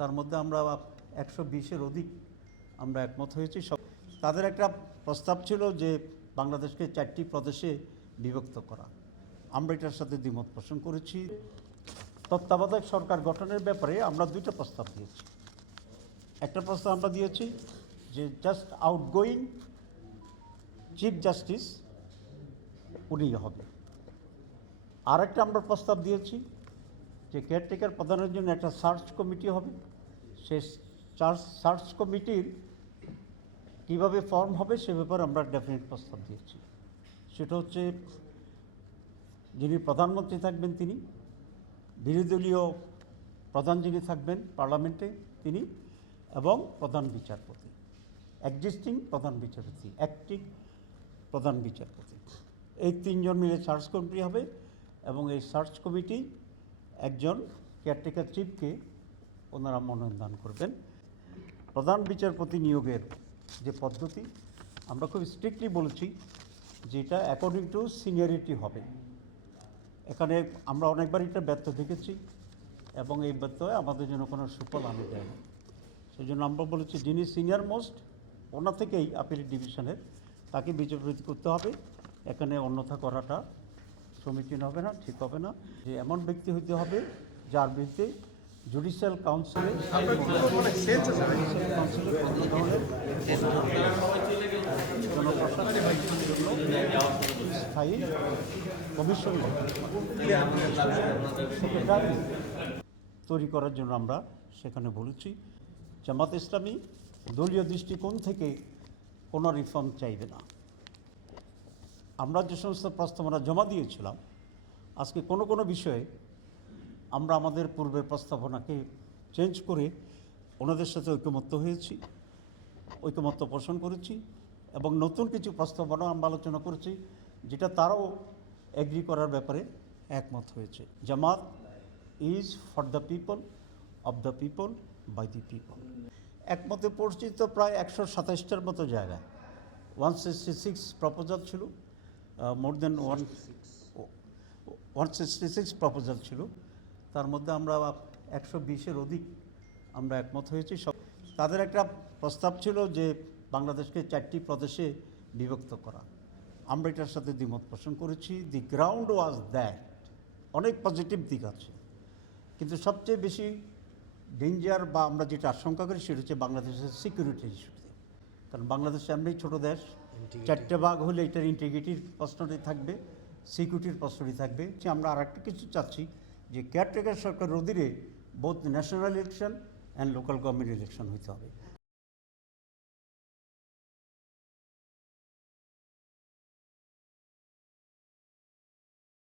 তার মধ্যে আমরা 120-এর অধিক আমরা একমত হয়েছি। সব তাদের একটা প্রস্তাব ছিল যে বাংলাদেশকে 4টি প্রদেশে বিভক্ত করা। আমরা এটার সাথে দ্বিমত পোষণ করেছি। তত্ত্বাবধায়ক সরকার গঠনের ব্যাপারে আমরা 2টা প্রস্তাব দিয়েছি। একটা প্রস্তাব আমরা দিয়েছি যে জাস্ট আউটগোয়িং চিফ জাস্টিস উনি হবে। আর একটা আমরা প্রস্তাব দিয়েছি যে কেয়ারটেকার প্রধানের জন্য একটা সার্চ কমিটি হবে। সে সার্চ কমিটির কীভাবে ফর্ম হবে সে ব্যাপারে আমরা ডেফিনেট প্রস্তাব দিয়েছি। সেটা হচ্ছে যিনি প্রধানমন্ত্রী থাকবেন তিনি, বিরোধী দলীয় প্রধান যিনি থাকবেন পার্লামেন্টে তিনি, এবং প্রধান বিচারপতি, এক্সিস্টিং প্রধান বিচারপতি, অ্যাক্টিং প্রধান বিচারপতি, এই 3 জন মিলে সার্চ কমিটি হবে। এবং এই সার্চ কমিটি একজন কেয়ারটেকার চিফকে ওনারা মনোনয়ন দান করবেন। প্রধান বিচারপতি নিয়োগের যে পদ্ধতি আমরা খুব স্ট্রিক্টলি বলেছি যে এটা অ্যাকর্ডিং টু সিনিয়রিটি হবে। এখানে আমরা অনেকবার এটা ব্যর্থ দেখেছি এবং এই ব্যর্থয় আমাদের জন্য কোনো সুফল আনে দেয় না। সেই জন্য আমরা বলেছি যিনি সিনিয়র মোস্ট ওনা থেকেই আপিল ডিভিশনের তাকে বিচারপতি করতে হবে। এখানে অন্যথা করাটা সমীচীন হবে না, ঠিক হবে না। যে এমন ব্যক্তি হইতে হবে যার বিরুদ্ধে জুডিশিয়াল কাউন্সিলের স্থায়ী কমিশন তৈরি করার জন্য আমরা সেখানে বলেছি। জামাত ইসলামী দলীয় দৃষ্টিকোণ থেকে কোনো রিফর্ম চাইবে না। আমরা যে সমস্ত প্রস্তাবনা জমা দিয়েছিলাম আজকে কোনো বিষয়ে আমরা আমাদের পূর্বের প্রস্তাবনাকে চেঞ্জ করে ওনাদের সাথে ঐকমত্য হয়েছি, ঐকমত্য পোষণ করেছি এবং নতুন কিছু প্রস্তাবনা আমরা আলোচনা করেছি যেটা তারাও এগ্রি করার ব্যাপারে একমত হয়েছে। Jamaat is for the people, of the people, by the people. একমতে পড়ছি তো প্রায় 127টার মতো জায়গায়। 166 প্রপোজাল ছিল, মোর দেন 166 প্রপোজাল ছিল। তার মধ্যে আমরা 120-এর অধিক আমরা একমত হয়েছি। সব তাদের একটা প্রস্তাব ছিল যে বাংলাদেশকে 4টি প্রদেশে বিভক্ত করা। আমরা এটার সাথে দ্বিমত পোষণ করেছি। দি গ্রাউন্ড ওয়াজ দ্যাট অনেক পজিটিভ দিক আছে, কিন্তু সবচেয়ে বেশি ডেঞ্জার বা আমরা যেটা আশঙ্কা করি সেটা হচ্ছে বাংলাদেশের সিকিউরিটি ইস্যুতে। কারণ বাংলাদেশ এমনি ছোটো দেশ, 4টে ভাগ হলে এটার ইন্টিগ্রিটির প্রশ্নটি থাকবে, সিকিউরিটির প্রশ্নটি থাকবে। আমরা আর একটা কিছু চাচ্ছি যে কেয়ারটেকার সরকারের অধীনে both national election and local government election হইতে হবে।